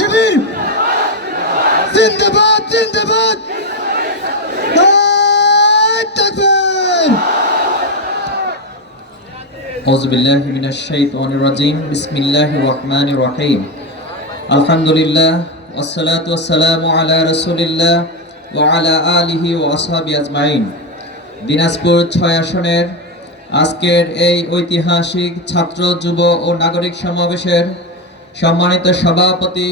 শিবির জিন্দাবাদ জিন্দাবাদ নারায়ণ তাকবীর أعوذ بالله من الشيطان الرجيم بسم الله الرحمن الرحيم الحمد لله والصلاة والسلام على رسول الله وعلى آله وأصحابه أجمعين দিনাজপুর ছয় আসনের আজকের এই ঐতিহাসিক ছাত্র যুব ও নাগরিক সমাবেশের সম্মানিত সভাপতি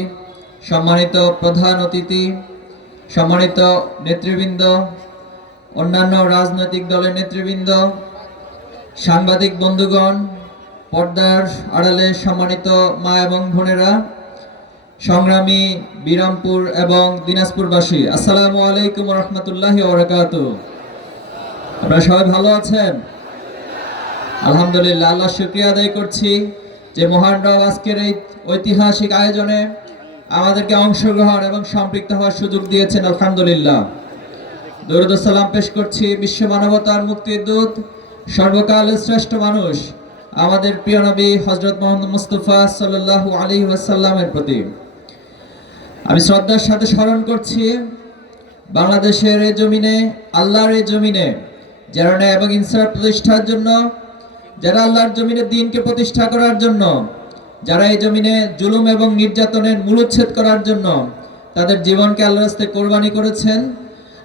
সম্মানিত প্রধান অতিথি, সম্মানিত নেতৃবৃন্দ, অন্যান্য রাজনৈতিক দলের নেতৃবৃন্দ, সাংবাদিক বন্ধুগণ, পর্দার আড়ালে সম্মানিত মা এবং বোনেরা, সংগ্রামী বিরামপুর এবং দিনাজপুরবাসী, আসসালামু আলাইকুম রহমতুল্লাহ ওবরাকাত আপনারা সবাই ভালো আছেন? আলহামদুলিল্লাহ, আল্লাহ শুক্রিয়া আদায় করছি যে মহান রব আজকের এই ঐতিহাসিক আয়োজনে আমাদেরকে অংশগ্রহণ এবং সম্পৃক্ত হওয়ার সুযোগ দিয়েছেন, আলহামদুলিল্লাহ। দরুদ সালাম পেশ করছি বিশ্ব মানবতার মুক্তির দূত সর্বকালের শ্রেষ্ঠ মানুষ, আমাদের প্রিয় নবী হজরত মোহাম্মদ মুস্তফা সাল্লাল্লাহু আলাইহি ওয়াসাল্লামের প্রতি। আমি শ্রদ্ধার সাথে স্মরণ করছি, বাংলাদেশের এই জমিনে, আল্লাহর এই জমিনে যারা এবং ইনসার প্রতিষ্ঠার জন্য, যারা আল্লাহর জমিনে দিনকে প্রতিষ্ঠা করার জন্য যারা এই জমিনে জুলুম এবং নির্যাতনের মূলোচ্ছেদ করার জন্য তাদের জীবনকে আল্লাহর রাস্তায় কোরবানি করেছেন,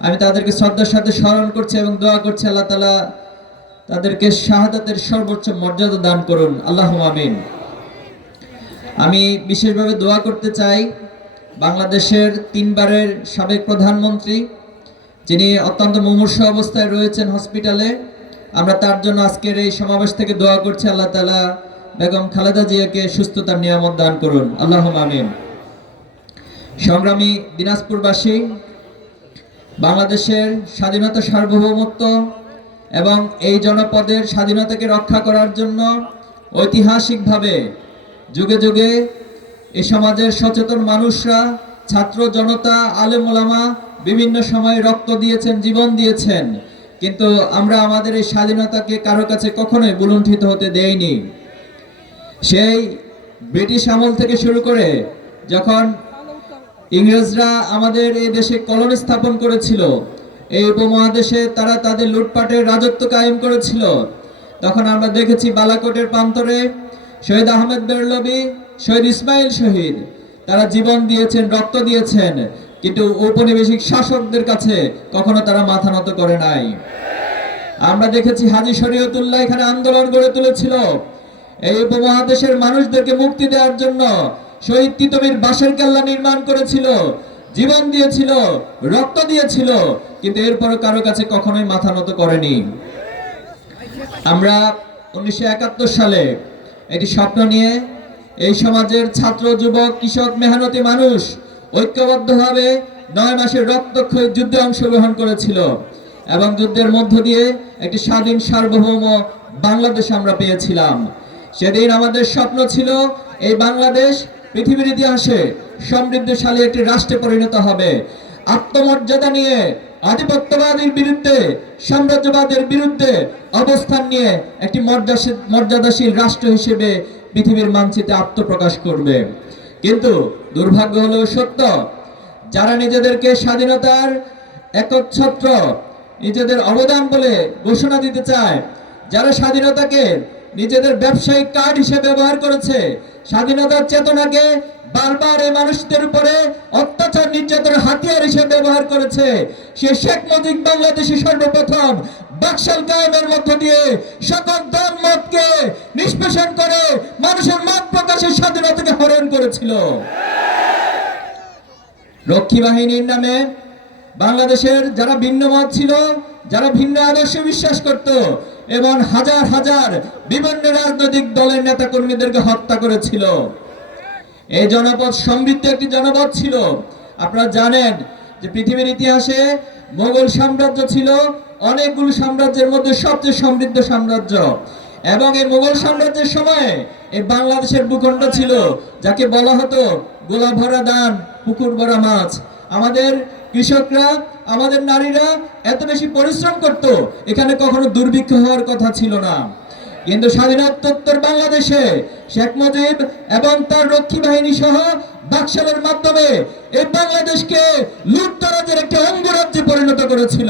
আমি তাদেরকে শ্রদ্ধার সাথে স্মরণ করছি এবং দোয়া করছি, আল্লাহ তালা তাদেরকে শাহাদাতের সর্বোচ্চ মর্যাদা দান করুন। আল্লাহ আমিন। আমি বিশেষভাবে দোয়া করতে চাই বাংলাদেশের তিনবারের সাবেক প্রধানমন্ত্রী, যিনি অত্যন্ত মুমূর্ষ অবস্থায় রয়েছেন হসপিটালে। আমরা তার জন্য আজকের এই সমাবেশ থেকে দোয়া করছি, আল্লাহ তালা বেগম খালেদা জিয়াকে সুস্থতার নিয়ামত দান করুন। আল্লাহ আমিন। সংগ্রামী দিনাজপুরবাসী, বাংলাদেশের স্বাধীনতা সার্বভৌমত্ব এবং এই জনপদের স্বাধীনতাকে রক্ষা করার জন্য ঐতিহাসিকভাবে যুগে যুগে এ সমাজের সচেতন মানুষরা, ছাত্র জনতা আলেমোলামা বিভিন্ন সময়ে রক্ত দিয়েছেন, জীবন দিয়েছেন। কিন্তু আমরা আমাদের এই স্বাধীনতাকে কারও কাছে কখনোই বুলুণ্ঠিত হতে দেইনি। সেই ব্রিটিশ আমল থেকে শুরু করে যখন ইংরেজরা আমাদের এই দেশে কলোনি স্থাপন করেছিল, এই উপমহাদেশে তারা তাদের লুটপাটের রাজত্ব কায়েম করেছিল। তখন আমরা দেখেছি বালাকোটের প্রান্তরে শহীদ আহমেদ বেরলবি, শহীদ ইসমাইল শহীদ, তারা জীবন দিয়েছেন, রক্ত দিয়েছেন, কিন্তু ঔপনিবেশিক শাসকদের কাছে কখনো তারা মাথা নত করে নাই। আমরা দেখেছি হাজি শরীয়তুল্লাহ এখানে আন্দোলন গড়ে তুলেছিল। এই উপমহাদেশের মানুষদেরকে মুক্তি দেওয়ার জন্য শহীদ তিতমির বাসের কেল্লা নির্মাণ করেছিল, জীবন দিয়েছিল, রক্ত দিয়েছিল, কিন্তু এরপরও কারও কাছে কখনোই মাথা নত করেনি। আমরা উনিশশো একাত্তর সালে একটি স্বপ্ন নিয়ে এই সমাজের ছাত্র, যুবক, কৃষক, মেহনতি মানুষ ঐক্যবদ্ধভাবে নয় মাসের রক্তক্ষয়ী যুদ্ধে অংশগ্রহণ করেছিল এবং যুদ্ধের মধ্য দিয়ে একটি স্বাধীন সার্বভৌম বাংলাদেশ আমরা পেয়েছিলাম। সেদিন আমাদের স্বপ্ন ছিল এই বাংলাদেশ পৃথিবীর ইতিহাসে সমৃদ্ধশালী একটি রাষ্ট্রে পরিণত হবে। আত্মমর্যাদা নিয়ে, আধিপত্যবাদের বিরুদ্ধে, সাম্রাজ্যবাদের বিরুদ্ধে অবস্থান নিয়ে একটি মর্যাদা- মর্যাদাশীল রাষ্ট্র হিসেবে পৃথিবীর মানচিত্রে আত্মপ্রকাশ করবে। কিন্তু দুর্ভাগ্য হলো সত্য, যারা নিজেদেরকে স্বাধীনতার একচ্ছত্র নিজেদের অবদান বলে ঘোষণা দিতে চায়, যারা স্বাধীনতাকে নিজেদের ব্যবসায়িক কার্ড হিসেবে ব্যবহার করেছে। স্বাধীনতার চেতনাকে বারবার এই মানুষদের উপরে অত্যাচার নির্যাতনের হাতিয়ার হিসেবে ব্যবহার করেছে। সে শেখ মুজিব বাংলাদেশে সর্বপ্রথম বাকশাল কায়েমের মধ্য দিয়ে সকল দল মতকে নিষ্পেষণ করে মানুষের মত প্রকাশের স্বাধীনতাকে হরণ করেছিল। রক্ষী বাহিনীর নামে বাংলাদেশের যারা ভিন্ন মত ছিল যারা ভিন্ন আদর্শে বিশ্বাস করত এবং হাজার হাজার বিভিন্ন রাজনৈতিক দলের নেতা কর্মীদেরকে হত্যা করেছিল। এই জনপদ সমৃদ্ধ একটি জনপদ ছিল। আপনারা জানেন যে পৃথিবীর ইতিহাসে মোগল সাম্রাজ্য ছিল অনেকগুলো সাম্রাজ্যের মধ্যে সবচেয়ে সমৃদ্ধ সাম্রাজ্য। এবং এই মোগল সাম্রাজ্যের সময় এই বাংলাদেশের ভূখণ্ড ছিল, যাকে বলা হতো গোলা ভরা দান পুকুর ভরা মাছ। আমাদের কৃষকরা আমাদের নারীরা এত বেশি পরিশ্রম করত, এখানে কখনো দুর্ভিক্ষ হওয়ার কথা ছিল না। কিন্তু স্বাধীনতোত্তর বাংলাদেশে শেখ মুজিব এবং তার রক্ষী বাহিনী সহ বাকশালের মাধ্যমে এই বাংলাদেশকে লুটতরাজের একটি অঙ্গরাজ্যে পরিণত করেছিল।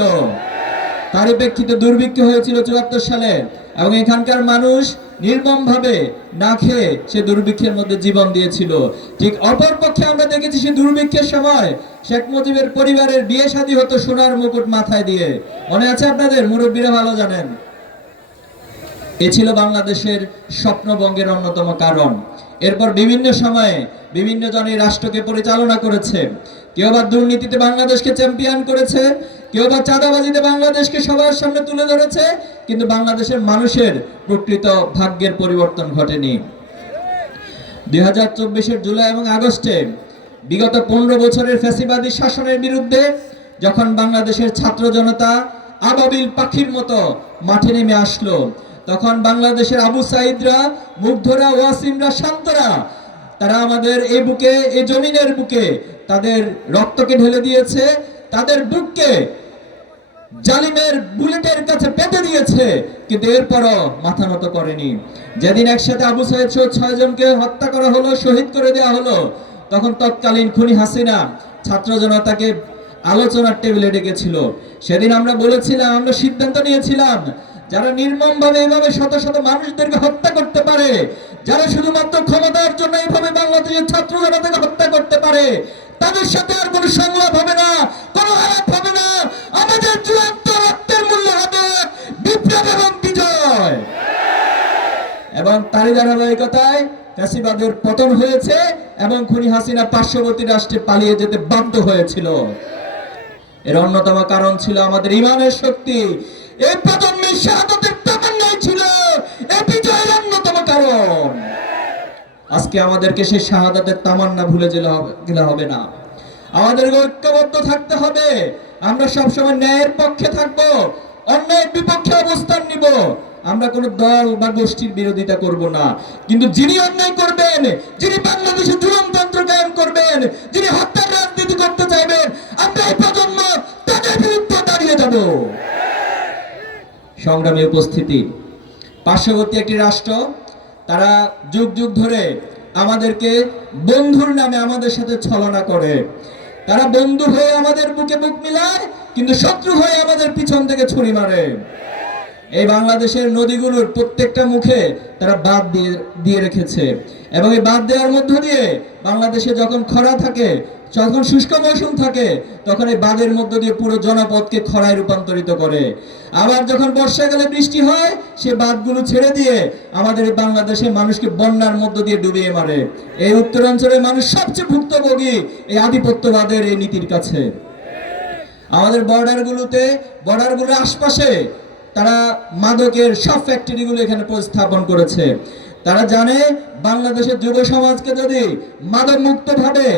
প্রেক্ষিতে দুর্ভিক্ষ হয়েছিল চুয়াত্তর সালে এবং এখানকার মানুষ নির্মম ভাবে না খেয়ে সে দুর্ভিক্ষের মধ্যে জীবন দিয়েছিল। ঠিক অপর পক্ষে আমরা দেখেছি সে দুর্ভিক্ষের সময় শেখ মুজিবের পরিবারের বিয়ে শাদী হতো সোনার মুকুট মাথায় দিয়ে। মনে আছে আপনাদের? মুরব্বীরা ভালো জানেন। এ ছিল বাংলাদেশের স্বপ্নবঙ্গের অন্যতম কারণ। এরপর বিভিন্ন সময়ে বিভিন্ন জন এই রাষ্ট্রকে পরিচালনা করেছে। কেউ বা দুর্নীতিতে বাংলাদেশকে চ্যাম্পিয়ন করেছে, কেউ বা চাঁদাবাজিতে বাংলাদেশকে সবার সামনে তুলে ধরেছে, কিন্তু বাংলাদেশের মানুষের প্রকৃত ভাগ্যের পরিবর্তন ঘটেনি। দুই হাজার চব্বিশের জুলাই এবং আগস্টে বিগত পনেরো বছরের ফ্যাসিবাদী শাসনের বিরুদ্ধে যখন বাংলাদেশের ছাত্র জনতা আবাবিল পাখির মতো মাঠে নেমে আসলো, তখন বাংলাদেশের আবু সাইদরা, মুগ্ধরা, ওয়াসিমরা, শান্তরা তারা আমাদের এই বুকে, এই জমিনের বুকে তাদের রক্তকে ঢেলে দিয়েছে, তাদের বুককে জালিমের বুলেটের কাছে পেতে দিয়েছে, কিন্তু এরপরও মাথা নত করেনি। যেদিন একসাথে আবু সাহেদ সহ ছয় জনকে হত্যা করা হলো, শহীদ করে দেওয়া হলো, তখন তৎকালীন খুনি হাসিনা ছাত্র জনতাকে আলোচনার টেবিলে ডেকেছিল। সেদিন আমরা বলেছিলাম, আমরা সিদ্ধান্ত নিয়েছিলাম যারা নির্মম ভাবে এইভাবে শত শত মানুষদেরকে হত্যা করতে পারে, যারা শুধুমাত্র ক্ষমতার জন্য এইভাবে বাংলাদেশের ছাত্র জনতাকে হত্যা করতে পারে, তাদের সাথে আর কোনো সংলাপ হবে না, কোনো আলাপ হবে না। আমাদের চূড়ান্ত রক্তের মূল্য হবে বিপ্লব এবং বিজয়। এবং তারই ধারাবাহিকতায় ফ্যাসিবাদের পতন হয়েছে এবং খুনি হাসিনা পার্শ্ববর্তী রাষ্ট্রে পালিয়ে যেতে বাধ্য হয়েছিল। এর অন্যতম কারণ ছিল আমাদের ইমানের শক্তি। এই প্রজন্মের আজকে আমাদেরকে সেই শাহাদাতের তামান্না ভুলে গেলে হবে না। আমাদের ঐক্যবদ্ধ থাকতে হবে। আমরা সবসময় ন্যায়ের পক্ষে থাকব, অন্যায়ের বিপক্ষে অবস্থান নিব। আমরা কোনো দল বা গোষ্ঠীর বিরোধিতা করব না। কিন্তু যিনি অন্যায় করবেন, যিনি বাংলাদেশে জুলুমতন্ত্র কায়েম করবেন, যিনি হত্যার রাজনীতি করতে চাইবেন, আমরা এই প্রজন্ম তাদের বিরুদ্ধে দাঁড়িয়ে যাব। সংগ্রামী উপস্থিতি। পার্শ্ববর্তী একটি রাষ্ট্র, তারা যুগ যুগ ধরে আমাদেরকে বন্ধুর নামে আমাদের সাথে ছলনা করে। তারা বন্ধু হয়ে আমাদের বুকে বুক মিলায়, কিন্তু শত্রু হয়ে আমাদের পিছন থেকে ছুরি মারে। এই বাংলাদেশের নদীগুলোর প্রত্যেকটা মুখে তারা বাদ দিয়ে দিয়ে রেখেছে। এবং এই বাদ দেওয়ার মধ্য দিয়ে বাংলাদেশে যখন খরা থাকে, যখন শুষ্ক মৌসুম থাকে, তখন এই বাঁধের মধ্য দিয়ে পুরো জনপদকে খরায় রূপান্তরিত করে। আবার যখন বর্ষাকালে বৃষ্টি হয়, সে বাঁধগুলো ছেড়ে দিয়ে আমাদের এই বাংলাদেশের মানুষকে বন্যার মধ্য দিয়ে ডুবিয়ে মারে। এই উত্তরাঞ্চলের মানুষ সবচেয়ে ভুক্তভোগী এই আধিপত্যবাদের এই নীতির কাছে। আমাদের বর্ডারগুলোতে বর্ডারগুলোর আশপাশে তারা মাদকের সব ফ্যাক্টরিগুলো এখানে প্রস্থাপন করেছে। তারা জানে বাংলাদেশের যুব সমাজকে যদি মাদক মুক্ত ভাবে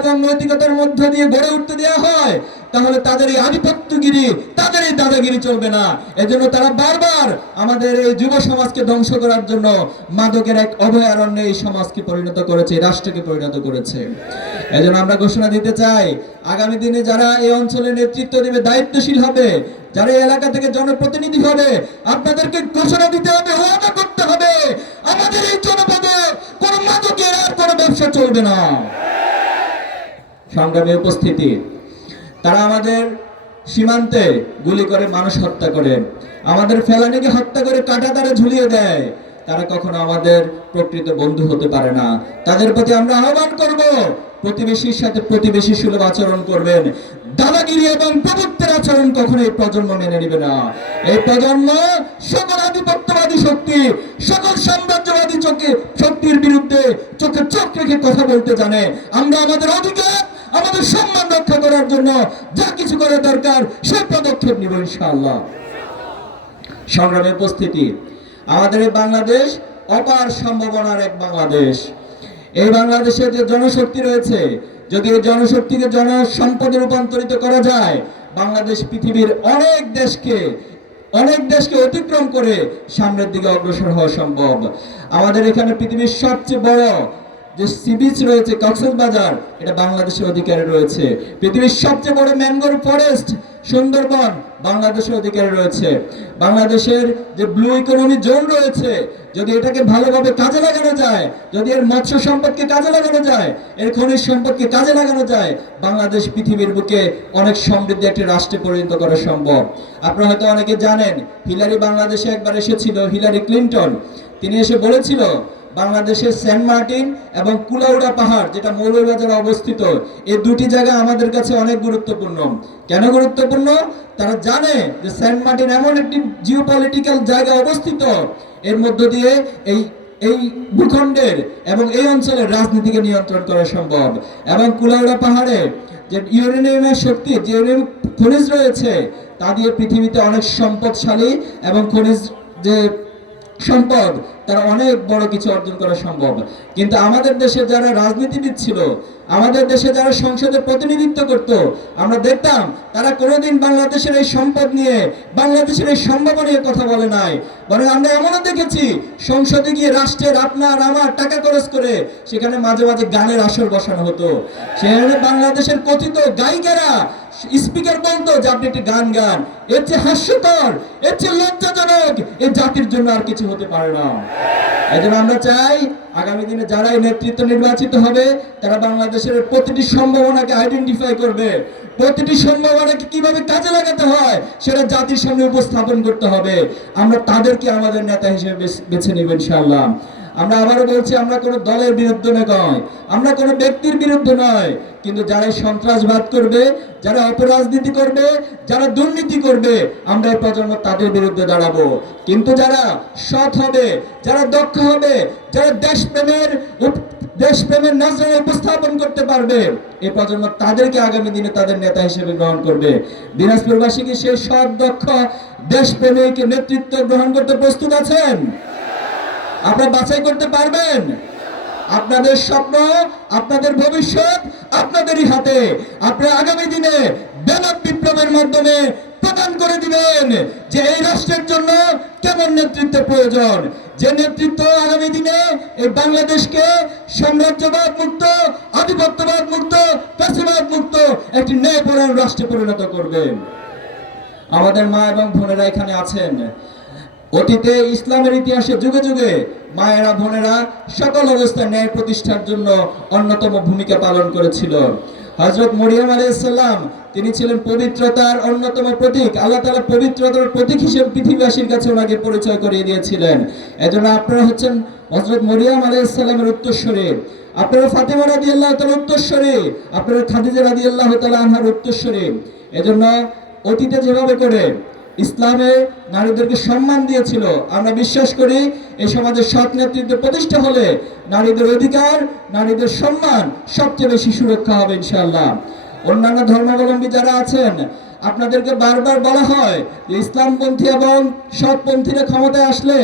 এবং নৈতিকতার মধ্য দিয়ে গড়ে উঠতে দেওয়া হয়, তাহলে তাদের এই আধিপত্যগিরি তাদের এই দাদাগিরি চলবে না। এজন্য তারা বারবার আমাদের এই যুব সমাজকে ধ্বংস করার জন্য মাদকের এক অভয়ারণ্যে এই সমাজকে পরিণত করেছে রাষ্ট্রকে পরিণত করেছে। এজন্য আমরা ঘোষণা দিতে চাই, আগামী দিনে যারা এই অঞ্চলে নেতৃত্ব দেবে, দায়িত্বশীল হবে, যারা এলাকা থেকে জনপ্রতিনিধি হবে, আপনাদেরকে ঘোষণা দিতে হবে, ওয়াদা করতে হবে। ব্যবসা চলবে না। সংগ্রামী উপস্থিতি। তারা আমাদের সীমান্তে গুলি করে মানুষ হত্যা করে। আমাদের ফেলানিকে হত্যা করে কাটা তারা ঝুলিয়ে দেয়। তারা কখনো আমাদের প্রকৃত বন্ধু হতে পারে না। তাদের প্রতি আমরা আহ্বান করব, প্রতিবেশীর সাথে প্রতিবেশী সুলভ আচরণ করবেন। দাদাগিরি এবং প্রভুত্বের আচরণ কখনো এই প্রজন্ম মেনে নিবে না। এই প্রজন্ম সকল আধিপত্যবাদী শক্তি, সকল সাম্রাজ্যবাদী চোখে শক্তির বিরুদ্ধে চোখে চোখ রেখে কথা বলতে জানে। আমরা আমাদের অধিকার, আমাদের সম্মান রক্ষা করার জন্য যা কিছু করা দরকার, সেই পদক্ষেপ নিব ইনশাআল্লাহ। সংগ্রামী উপস্থিতি। আমাদের বাংলাদেশ অপার সম্ভাবনার এক বাংলাদেশ। এই বাংলাদেশে যে জনশক্তি রয়েছে, যদি এই জনশক্তিকে জনসম্পদে রূপান্তরিত করা যায়, বাংলাদেশ পৃথিবীর অনেক দেশকে অনেক দেশকে অতিক্রম করে সামনের দিকে অগ্রসর হওয়া সম্ভব। আমাদের এখানে পৃথিবীর সবচেয়ে বড় যে সি বিচ রয়েছে, কক্সবাজার, এটা বাংলাদেশের অধিকারে রয়েছে। পৃথিবীর সবচেয়ে বড় ম্যানগ্রোভ ফরেস্ট সুন্দরবন, বাংলাদেশের অধিকারে রয়েছে। বাংলাদেশের যে ব্লু ইকোনমি জোন রয়েছে, যদি এটাকে ভালোভাবে কাজে লাগানো যায়, যদি এর মৎস্য সম্পদকে কাজে লাগানো যায়, এর খনিজ সম্পদকে কাজে লাগানো যায়, বাংলাদেশ পৃথিবীর বুকে অনেক সমৃদ্ধ একটি রাষ্ট্রে পরিণত করা সম্ভব। আপনারা হয়তো অনেকে জানেন, হিলারি বাংলাদেশে একবার এসেছিল, হিলারি ক্লিন্টন। তিনি এসে বলেছিল বাংলাদেশের সেন্ট মার্টিন এবং কুলাউড়া পাহাড়, যেটা মৌলভীবাজারে অবস্থিত, এই দুটি জায়গা আমাদের কাছে অনেক গুরুত্বপূর্ণ। কেন গুরুত্বপূর্ণ? তারা জানে যে সেন্ট মার্টিন এমন একটি জিওপলিটিক্যাল জায়গা অবস্থিত। এর মধ্য দিয়ে এই এই ভূখণ্ডের এবং এই অঞ্চলের রাজনীতিকে নিয়ন্ত্রণ করা সম্ভব। এবং কুলাউড়া পাহাড়ে যে ইউরেনিয়ামের শক্তি, যে ইউরেনিয়াম খনিজ রয়েছে, তা দিয়ে পৃথিবীতে অনেক সম্পদশালী এবং খনিজ যে সম্পদ, তারা অনেক বড় কিছু অর্জন করা সম্ভব। কিন্তু আমাদের দেশে যারা রাজনীতিবিদ ছিল, আমাদের দেশে যারা সংসদে প্রতিনিধিত্ব করত, আমরা দেখতাম তারা কোনোদিন বাংলাদেশের এই সম্পদ নিয়ে, বাংলাদেশের এই সম্ভাবনা নিয়ে কথা বলে নাই। বরং আমরা এমনও দেখেছি, সংসদে গিয়ে রাষ্ট্রের আপনার, আমার টাকা খরচ করে সেখানে মাঝে মাঝে গানের আসর বসানো হতো। সেখানে বাংলাদেশের কথিত গায়িকারা স্পিকার বলতো যে আপনি একটি গান গান। এর চেয়ে হাস্যকর, এর চেয়ে লজ্জাজনক এই জাতির জন্য আর কিছু হতে পারে না। এই জন্য আমরা চাই আগামী দিনে যারা এই নেতৃত্ব নির্বাচিত হবে, তারা বাংলাদেশের প্রতিটি সম্ভাবনাকে আইডেন্টিফাই করবে। প্রতিটি সম্ভাবনাকে কীভাবে কাজে লাগাতে হয়, সেটা জাতির সামনে উপস্থাপন করতে হবে। আমরা তাদেরকে আমাদের নেতা হিসেবে বেছে নেব ইনশাআল্লাহ। আমরা আবারও বলছি, আমরা কোনো দলের বিরুদ্ধে নয় আমরা কোনো ব্যক্তির বিরুদ্ধে নয়। কিন্তু যারা সন্ত্রাসবাদ করবে, যারা অপরাজনীতি করবে, যারা দুর্নীতি করবে, আমরা এই প্রজন্ম তাদের বিরুদ্ধে দাঁড়াবো। কিন্তু যারা সৎ হবে, যারা দক্ষ হবে, যারা দেশপ্রেমের দেশপ্রেমের নজরে উপস্থাপন করতে পারবে, এই প্রজন্ম তাদেরকে আগামী দিনে তাদের নেতা হিসেবে গ্রহণ করবে। দিনাজপুরবাসী কি সেই সৎ, দক্ষ, দেশপ্রেমিক নেতৃত্ব গ্রহণ করতে প্রস্তুত আছেন? আপনারা বাছাই করতে পারবেন? আপনাদের স্বপ্ন, আপনাদের ভবিষ্যৎ আপনাদেরই হাতে। আপনি আগামী দিনে ব্যালট বিপ্লবের মাধ্যমে প্রদান করে দিবেন যে এই রাষ্ট্রের জন্য কেমন নেতৃত্বের প্রয়োজন। যে নেতৃত্ব আগামী দিনে এই বাংলাদেশকে সাম্রাজ্যবাদ মুক্ত, আধিপত্যবাদ মুক্ত, ফ্যাসিবাদ মুক্ত একটি ন্যায়পরায়ণ রাষ্ট্রে পরিণত করবেন আমাদের মা এবং বোনেরা এখানে আছেন। অতীতে ইসলামের ইতিহাসে যুগে যুগে মায়েরা, বোনেরা সকল অবস্থায় ন্যায় প্রতিষ্ঠার জন্য অন্যতম ভূমিকা পালন করেছিল। হজরত মরিয়াম আলাইসাল্লাম তিনি ছিলেন পবিত্রতার অন্যতম প্রতীক। আল্লাহ তালা পবিত্রতার প্রতীক হিসেবে পৃথিবীবাসীর কাছে ওনাকে পরিচয় করিয়ে দিয়েছিলেন। এজন্য আপনারা হচ্ছেন হজরত মরিয়াম আলাইসাল্লামের উত্তরস্বরী। আপনারা ফাতেমা রাদি আল্লাহ তালা উত্তরস্বরী। আপনারা খাদিজা রাদি আল্লাহ তালা আনহার উত্তরস্বরী। এজন্য অতীতে যেভাবে করে ইসলামে নারীদেরকে সম্মান দিয়েছিল। আমরা বিশ্বাস করি, এই সমাজের সৎ নেতৃত্ব প্রতিষ্ঠা হলে নারীদের অধিকার, নারীদের সম্মান সবচেয়ে বেশি সুরক্ষা হবে ইনশাআল্লাহ। অন্যান্য ধর্মাবলম্বী যারা আছেন, আপনাদেরকে বারবার বলা হয়, যে ইসলামপন্থী এবং সৎপন্থীরা ক্ষমতায় আসলে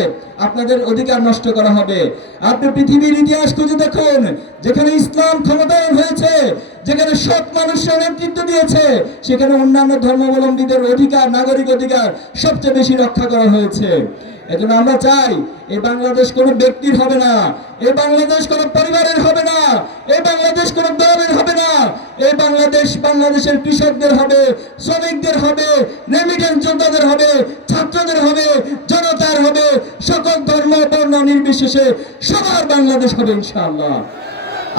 আপনাদের অধিকার নষ্ট করা হবে। আপনি পৃথিবীর ইতিহাস খুঁজে দেখুন, যেখানে ইসলাম ক্ষমতায়ন হয়েছে, যেখানে সৎ মানুষরা নেতৃত্ব দিয়েছে, সেখানে অন্যান্য ধর্মাবলম্বীদের অধিকার, নাগরিক অধিকার সবচেয়ে বেশি রক্ষা করা হয়েছে। এজন্য আমরা চাই এই বাংলাদেশ কোনো ব্যক্তির হবে না এই বাংলাদেশ কোনো পরিবারের হবে না এই বাংলাদেশ কোনো দলের হবে না এই বাংলাদেশ বাংলাদেশের কৃষকদের হবে, শ্রমিকদের হবে রেমিটেন্স যোদ্ধাদের হবে, ছাত্রদের হবে, জনতার হবে, সকল ধর্ম, বর্ণ নির্বিশেষে সবার বাংলাদেশ হবে ইনশাআল্লাহ।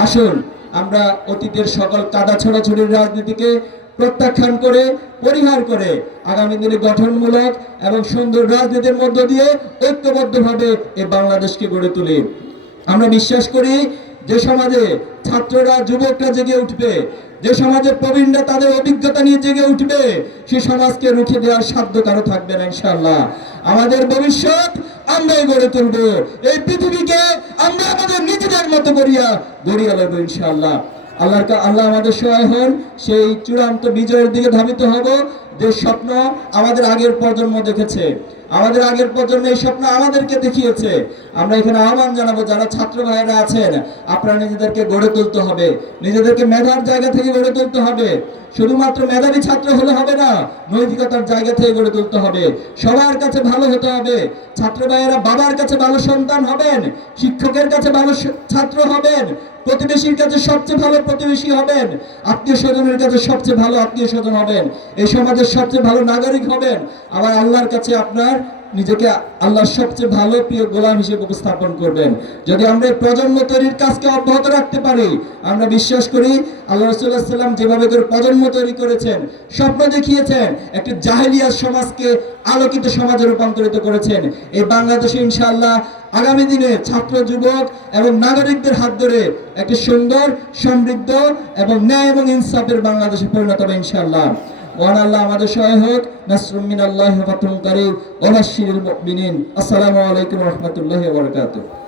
আসুন, আমরা অতীতের সকল কাদা ছোড়াছড়ির রাজনীতিকে প্রত্যাখ্যান করে, পরিহার করে আগামী দিনে গঠনমূলক এবং সুন্দর রাজনীতির মধ্য দিয়ে ঐক্যবদ্ধভাবে এই বাংলাদেশকে গড়ে তুলি। আমরা বিশ্বাস করি যে সমাজে ছাত্ররা, যুবকরা জেগে উঠবে, যে সমাজে প্রবীণরা তাদের অভিজ্ঞতা নিয়ে জেগে উঠবে, সে সমাজকে রুখে দেওয়ার সাধ্য কারও থাকবে না ইনশাল্লাহ আমাদের ভবিষ্যৎ আমরাই গড়ে তুলব। এই পৃথিবীকে আমরা আমাদের নিজেদের মতো করিয়া গড়িয়া লব ইনশাল্লাহ আল্লাহর কা- আল্লাহ আমাদের সহায় হন। সেই চূড়ান্ত বিজয়ের দিকে ধাবিত হব। যে স্বপ্ন আমাদের আগের প্রজন্ম দেখেছে, আমাদের আগের প্রজন্ম এই স্বপ্ন আমাদেরকে দেখিয়েছে। আমরা এখানে আহ্বান জানাব, যারা ছাত্র ভাইয়েরা আছেন, আপনারা নিজেদেরকে গড়ে তুলতে হবে। নিজেদেরকে মেধার জায়গা থেকে গড়ে তুলতে হবে। শুধুমাত্র মেধাবী ছাত্র হলে হবে না, নৈতিকতার জায়গা থেকে গড়ে তুলতে হবে। সবার কাছে ভালো হতে হবে। ছাত্র ভাইয়েরা বাবার কাছে ভালো সন্তান হবেন, শিক্ষকের কাছে ভালো ছাত্র হবেন, প্রতিবেশীর কাছে সবচেয়ে ভালো প্রতিবেশী হবেন, আত্মীয় স্বজনের কাছে সবচেয়ে ভালো আত্মীয় স্বজন হবেন। এই সমাজের সবচেয়ে ভালো নাগরিক হবেন। আবার আল্লাহর কাছে আপনার নিজেকে আল্লাহর সবচেয়ে ভালো, প্রিয় গোলাম হিসেবে উপস্থাপন করবেন। যদি আমরা প্রজন্ম তৈরির কাজকে অব্যাহত রাখতে পারি, আমরা বিশ্বাস করি আল্লাহ রসুল্লাহ সাল্লাম যেভাবে করে প্রজন্ম তৈরি করেছেন, স্বপ্ন দেখিয়েছেন, একটি জাহেলিয়া সমাজকে আলোকিত সমাজে রূপান্তরিত করেছেন। এই বাংলাদেশে ইনশাআল্লাহ আগামী দিনে ছাত্র যুবক এবং নাগরিকদের হাত ধরে একটি সুন্দর, সমৃদ্ধ এবং ন্যায় এবং ইনসাফের বাংলাদেশে পরিণত হবে ইনশাআল্লাহ। ওয়ান আল্লাহ আমাদের সহায় হোক। নাসরুম মিনাল্লাহ ওয়া ফাতহুন কারীম ওয়া বাশশিরিল মুমিনিন। আসসালামু আলাইকুম ওয়া রাহমাতুল্লাহি ওয়া বারাকাতুহু।